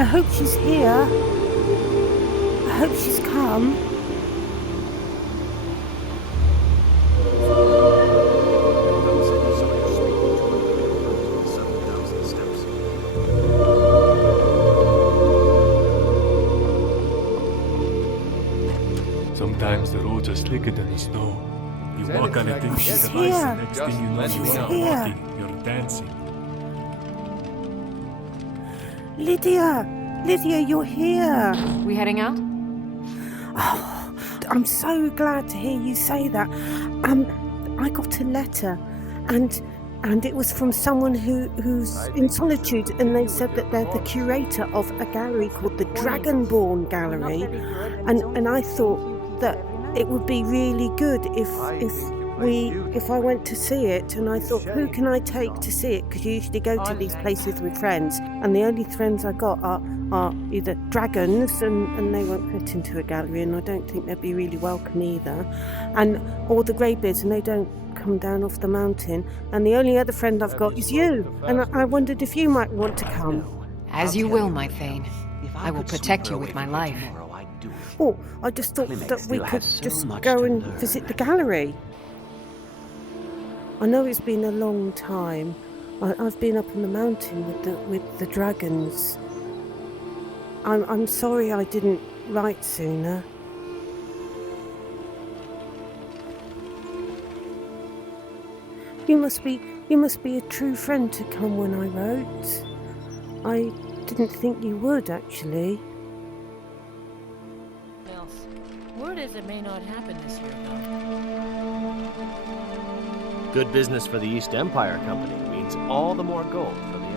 I hope she's here. I hope she's come. Sometimes the roads are slicker than the snow. You walk on a thin sheet of ice, and next thing you know, you're not walking, you're dancing. Lydia, you're here. We heading out? Oh, I'm so glad to hear you say that. I got a letter, and it was from someone who's in Solitude, and they said that they're the curator of a gallery called the Dragonborn Gallery, and I thought that it would be really good if I went to see it, and I thought, who can I take to see it? Because you usually go to these places with friends, and the only friends I got are either dragons, and they won't fit into a gallery, and I don't think they'd be really welcome either, or the greybeards, and they don't come down off the mountain, and the only other friend I've got is you, and I wondered if you might want to come. As you will, my Thane. I will protect you with my life. Oh, I just thought that we could just go and visit the gallery. I know it's been a long time. I've been up on the mountain with the dragons. I'm sorry I didn't write sooner. You must be a true friend to come when I wrote. I didn't think you would, actually. Word is it may not happen this year, though. Good business for the East Empire Company means all the more gold for the Empire.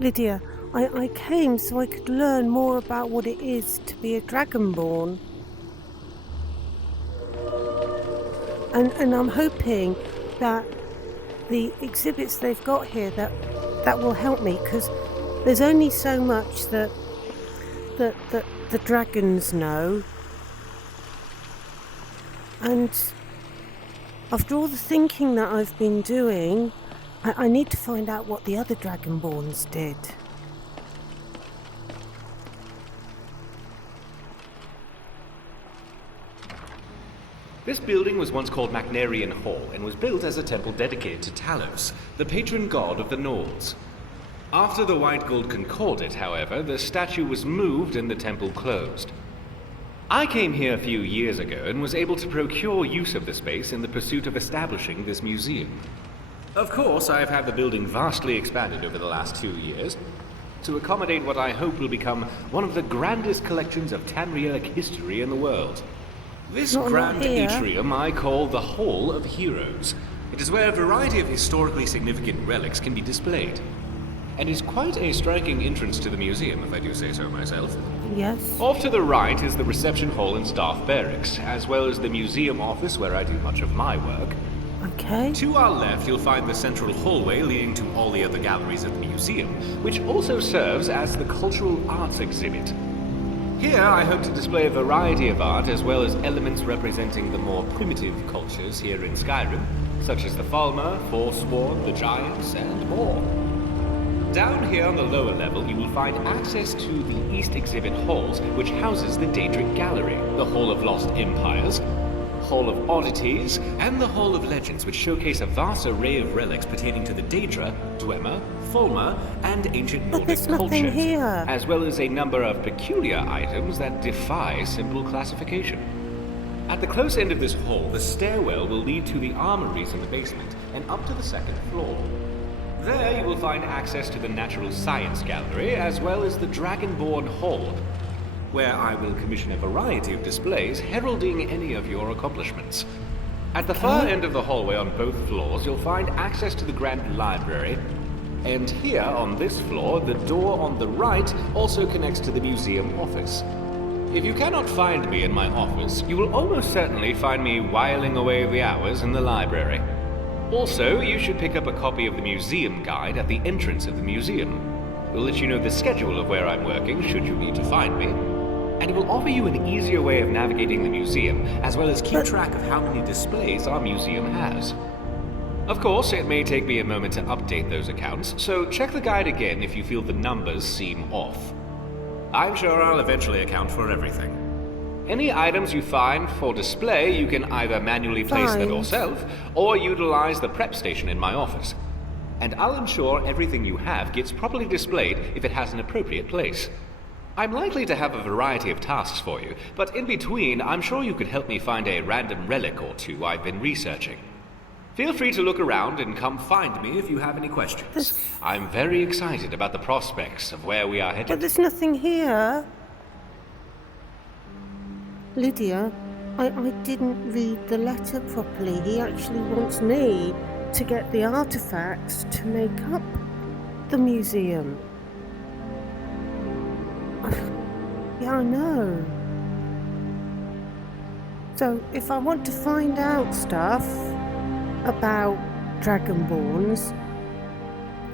Lydia, I came so I could learn more about what it is to be a Dragonborn. And I'm hoping that the exhibits they've got here that will help me, because there's only so much that the dragons know. And after all the thinking that I've been doing, I need to find out what the other Dragonborns did. This building was once called Machinima Hall and was built as a temple dedicated to Talos, the patron god of the Nords. After the White Gold Concordat, however, the statue was moved and the temple closed. I came here a few years ago and was able to procure use of the space in the pursuit of establishing this museum. Of course, I have had the building vastly expanded over the last 2 years to accommodate what I hope will become one of the grandest collections of Tamrielic history in the world. This grand atrium I call the Hall of Heroes. It is where a variety of historically significant relics can be displayed, and is quite a striking entrance to the museum, if I do say so myself. Yes. Off to the right is the reception hall and staff barracks, as well as the museum office where I do much of my work. Okay. To our left, you'll find the central hallway leading to all the other galleries of the museum, which also serves as the cultural arts exhibit. Here, I hope to display a variety of art, as well as elements representing the more primitive cultures here in Skyrim, such as the Falmer, Forsworn, the Giants, and more. Down here on the lower level, you will find access to the East Exhibit Halls, which houses the Daedric Gallery, the Hall of Lost Empires, Hall of Oddities, and the Hall of Legends, which showcase a vast array of relics pertaining to the Daedra, Dwemer, Fulmer, and ancient Nordic cultures, as well as a number of peculiar items that defy simple classification. At the close end of this hall, the stairwell will lead to the armories in the basement and up to the second floor. There you will find access to the Natural Science Gallery, as well as the Dragonborn Hall, where I will commission a variety of displays heralding any of your accomplishments. At the far end of the hallway on both floors, you'll find access to the Grand Library, and here on this floor, the door on the right also connects to the museum office. If you cannot find me in my office, you will almost certainly find me whiling away the hours in the library. Also, you should pick up a copy of the museum guide at the entrance of the museum. It will let you know the schedule of where I'm working should you need to find me. And it will offer you an easier way of navigating the museum, as well as keep track of how many displays our museum has. Of course, it may take me a moment to update those accounts, so check the guide again if you feel the numbers seem off. I'm sure I'll eventually account for everything. Any items you find for display, you can either manually place them yourself, or utilize the prep station in my office. And I'll ensure everything you have gets properly displayed if it has an appropriate place. I'm likely to have a variety of tasks for you, but in between, I'm sure you could help me find a random relic or two I've been researching. Feel free to look around and come find me if you have any questions. I'm very excited about the prospects of where we are headed. But there's nothing here. Lydia, I didn't read the letter properly. He actually wants me to get the artifacts to make up the museum. Yeah, I know. So if I want to find out stuff about Dragonborns,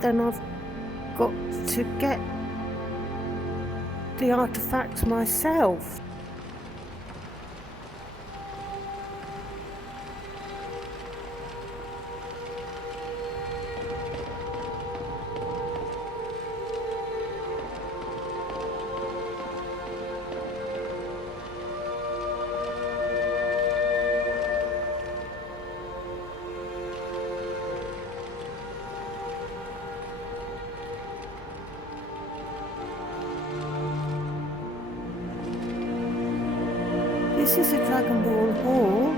then I've got to get the artifacts myself. This is a Dragonborn hall.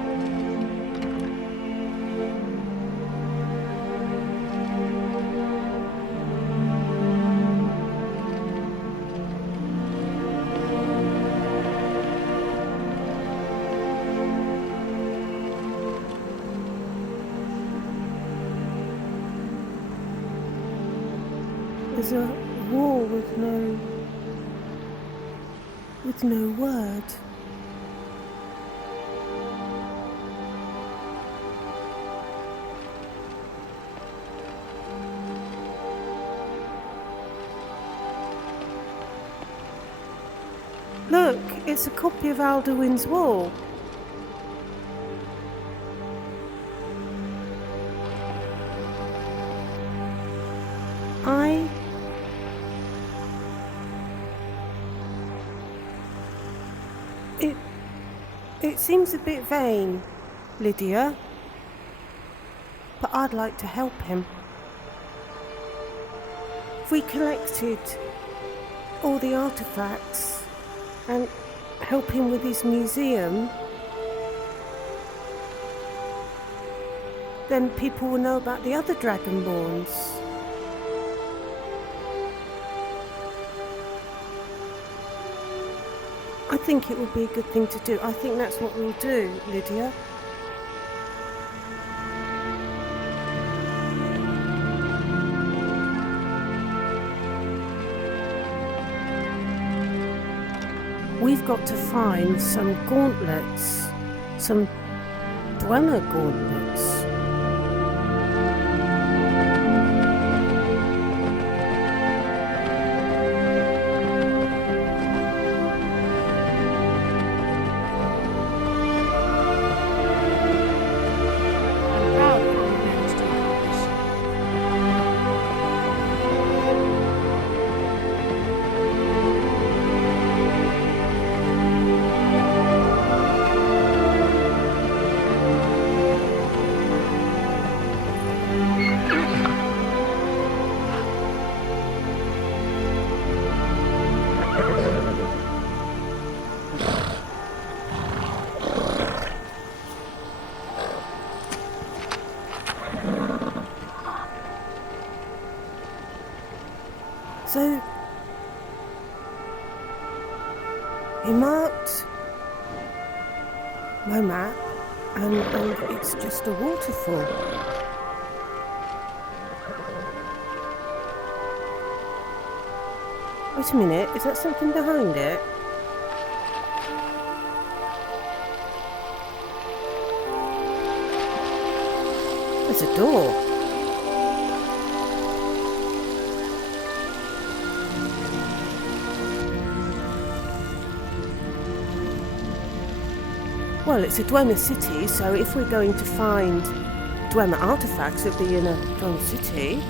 There's a wall with no word. Look, it's a copy of Alduin's wall. It seems a bit vain, Lydia, but I'd like to help him. If we collected all the artifacts and help him with his museum, then people will know about the other Dragonborns. I think it would be a good thing to do. I think that's what we'll do, Lydia. We've got to find some gauntlets, some Dwemer gauntlets. So, he marked my map, and it's just a waterfall. Wait a minute, is that something behind it? there's a door. Well, it's a Dwemer city, so if we're going to find Dwemer artifacts, it'd be in a Dwemer city.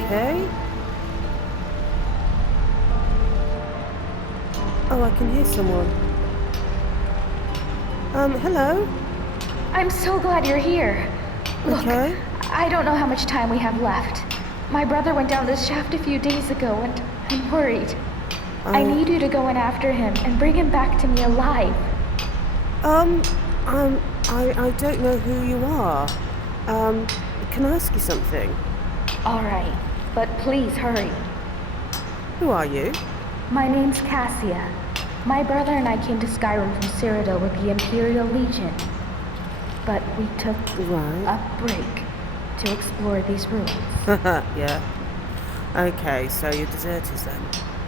Okay. Oh, I can hear someone. Hello? I'm so glad you're here. Look, Okay. I don't know how much time we have left. My brother went down this shaft a few days ago and I'm worried. I need you to go in after him and bring him back to me alive. I don't know who you are. Can I ask you something? All right, but please hurry. Who are you? My name's Cassia. My brother and I came to Skyrim from Cyrodiil with the Imperial Legion. But we took a break to explore these ruins. Yeah. Okay, so you're deserters then.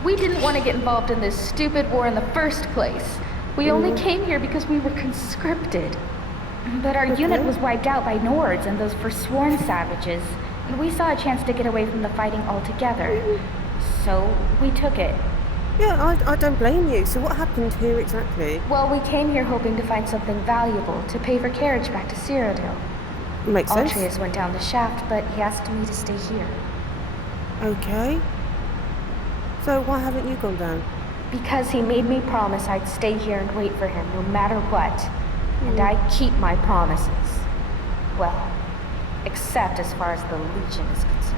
We didn't want to get involved in this stupid war in the first place. We only came here because we were conscripted. But our unit was wiped out by Nords and those forsworn savages, and we saw a chance to get away from the fighting altogether. So we took it. Yeah, I don't blame you. So what happened here exactly? Well, we came here hoping to find something valuable to pay for carriage back to Cyrodiil. Makes sense. Altreus went down the shaft, but he asked me to stay here. Okay. So why haven't you gone down? Because he made me promise I'd stay here and wait for him no matter what. And I keep my promises. Well, except as far as the Legion is concerned.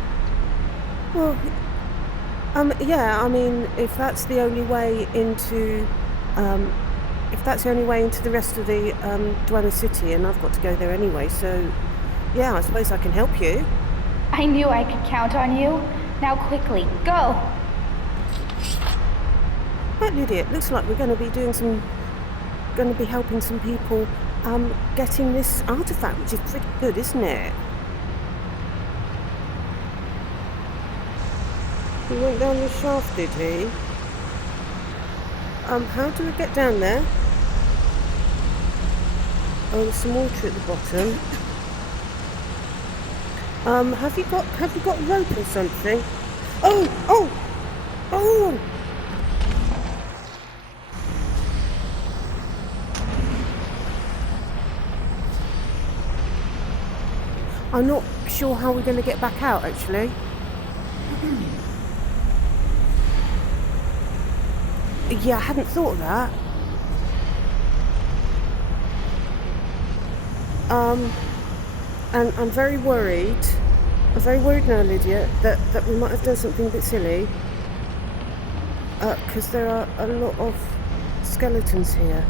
Well, yeah, I mean, if that's the only way into, the rest of the Dwemer city, and I've got to go there anyway, so yeah, I suppose I can help you. I knew I could count on you. Now quickly, go! Right, Lydia, it looks like we're going to be helping some people getting this artifact, which is pretty good, isn't it? He went down the shaft, did he? How do we get down there? Oh, there's some water at the bottom. Have you got rope or something? Oh! I'm not sure how we're going to get back out, actually. Yeah, I hadn't thought of that. And I'm very worried. I'm very worried now, Lydia, that we might have done something a bit silly. Because there are a lot of skeletons here.